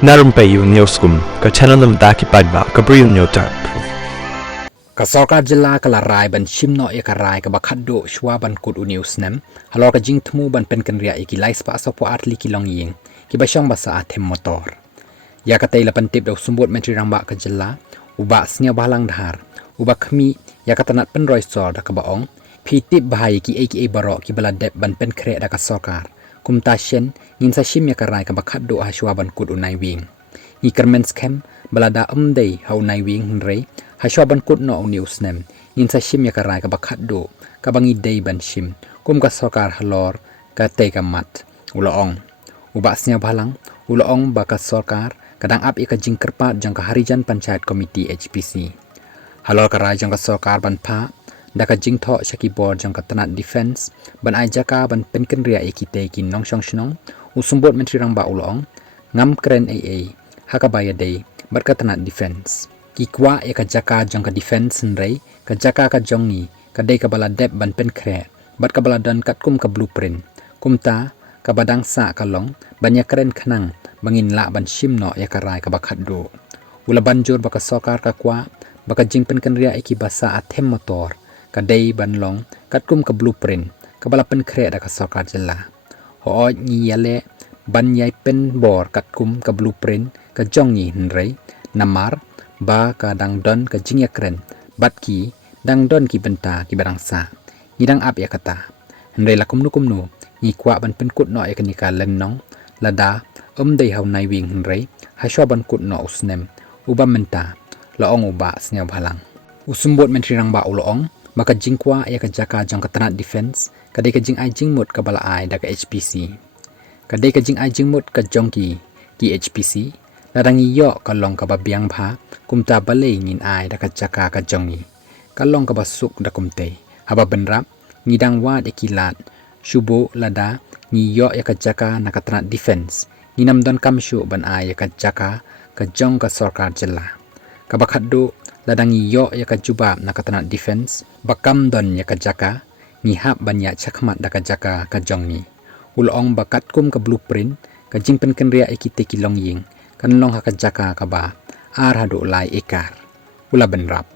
Narum payu neoskum ka chananam daki padba ka briu neotar. Ka sarkar jilla kala rai ban shimno e ka rai ka bakhaddo shwa ban kut unius nem halor ka jing thmu ban pen kan ria iki lais pa so po atli ki long ying ki basyang basa athem motor ya ka taila pan tip do sumbut mentri ramba ka jilla uba snya balang dhar uba khmi ya ka tanat pen roi sor da ka baong phi tip bahai ki aka baro ki bala dep ban pen kre da ka sarkar kumta shen ngin sa shim ya ka rai ka bakhaddo ha shwa ban kut unai wing ni kermen scam balada dei hau nai wing hunrei ha shwa ban kut no news nem ngin sa shim ya ka rai ka bakhaddo ka bangi dei ban shim kum ka sarkar halor ka te ka mat ulaong uba snya balang ulaong ba ka sarkar kadang ap ika jing kerpat jang ka harijan panchayat committee HPC halor ka rai jang ka sarkar ban pha da ka jing tho shaki board jang ka tanat defense ban ai jaka ban pen ken ria ekite kin nong shong shnong usumbot mentri rang ba ulong ngam kren aa hakabaya day bar ka tanat defense kikwa eka jaka jang ka defense nrei ka jaka ka jongi ka day ka bala dep ban pen kre bat ka bala dan kat kum ka blueprint kumta ka badang sa ka long banya kren khanang bangin la ban shimno ya ka rai ka bakhaddo ula banjur baka sokar ka kwa baka jing pen kan ria iki basa athem motor ka day ban long kat kum ka blueprint ka bala pen kre da ka sokar jella ho ni yale ban yai pen bor kat kum ka blueprint ka jongi nrei namar ba ka dang don ka jingya kren bat ki dang don ki benta ki barang sa ni dang ap ya kata nrei la kum nu ni kwa ban pen kut no ya kanika len nong lada dei hau nai wing nrei ha shwa ban kut no usnem uba menta la ong uba snya balang usumbot mentri rang ba ulong maka jingkwa ya ka jaka jang ka tanat defense ka dei ka jing ai jing mut ka bala ai da ka HPC ka dei ka jing ai jing mut ka jongki ki HPC ladangi yo ka long ka babiang pha kumta balei ngin ai da ka jaka ka jongi ka long ka basuk da kumte haba benrap ngidang wa de kilat shubo lada ni yo ya ka jaka na ka tanat defense ni nam don kamshu ban ai ya ka jaka ka jong ka sarkar jilla ka bakhaddo ladangi yo ya ka juba na ka tanat defense bakam don ya ka jaka ni hab ban ya chakmat da ka jaka ka jongi ulong bakat kum ka blueprint ka jingpen ken ria ekite ki long ying kan long ha ka jaka ka ba ar hadu lai ekar ula benrap